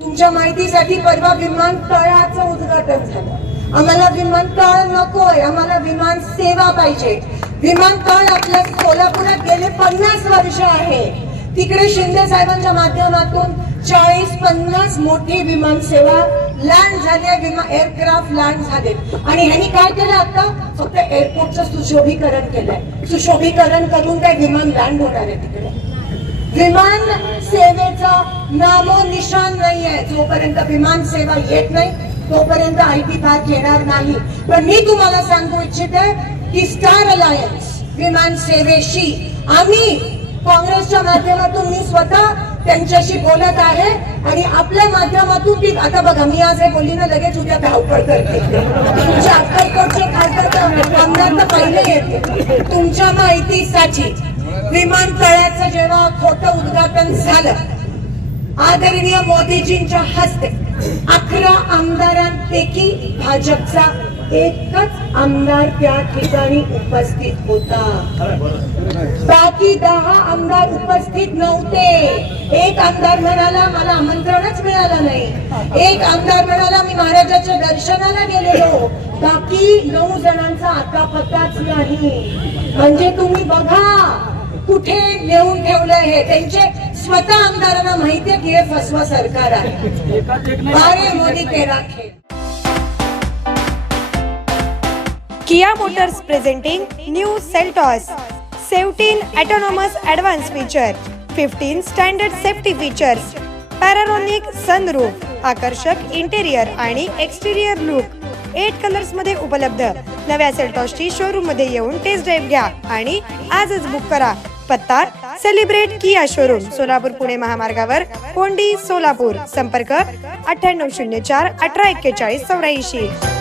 तुमच्या माहितीसाठी परवा विमानतळाचं उद्घाटन झालं। आम्हाला विमानतळ नकोय, आम्हाला विमान सेवा पाहिजे। विमानतळ आपल्या सोलापुरात गेले 50 वर्ष आहे, तिकडे शिंदे साहेबांच्या माध्यमातून 40-50 मोठी विमान सेवा लँड झाली, एअरक्राफ्ट लँड झाले। आणि ह्यांनी काय केलं, आता फक्त एअरपोर्टचं सुशोभीकरण केलंय। सुशोभीकरण करून काय विमान लँड होणार आहे तिकडे? विमान सेवेचा नामो निशान नाहीये। जोपर्यंत विमान सेवा येत नाही तोपर्यंत IT पार्क येणार नाही। पण मी तुम्हाला सांगू इच्छिते की स्टार अलायन्स विमान सेवेशी आम्ही काँग्रेसच्या माध्यमातून मी स्वतः त्यांच्याशी बोलत आहे आणि आपल्या माध्यमातून ती आता बघा, मी आज हे बोलली ना, लगेच उद्या धावपळ करते। तुमच्या अक्कलकोटचे खासदार आमदार तर पहिले येते। तुमच्या माहितीसाठी विमानतळाचं जेव्हा खोटं उद्घाटन झालं, आदरणीय मोदीजींच्या हस्ते 11 आमदारांपैकी भाजपचा एकच आमदार त्या ठिकाणी उपस्थित होता, बाकी 10 आमदार उपस्थित नव्हते। एक आमदार म्हणाला मला आमंत्रणच मिळालं नाही, एक आमदार म्हणाला मी महाराजाच्या दर्शनाला गेलेलो, बाकी 9 जणांचा आता पत्ताच नाही। म्हणजे तुम्ही बघा कुठे नेऊन ठेवलंय हे। त्यांचे स्वतः आमदारांना माहितीये की हे फसवा सरकार आहे। बारे मोदी के राखे। Kia Motors presenting new Seltos 17 autonomous advanced feature, 15 standard safety features, panoramic sunroof, आकर्षक इंटेरियर आणि एक्सटेरियर लुक 8 कलर्स मध्ये उपलब्ध। नव्या सेल्टॉसची शोरूम मध्ये येऊन टेस्ट ड्राइव्ह घ्या आणि आजच बुक करा। पत्ता सेलिब्रेट किया शोरूम, सोलापूर पुणे महामार्गावर, कोंडी सोलापूर। संपर्क 9804 1841 84।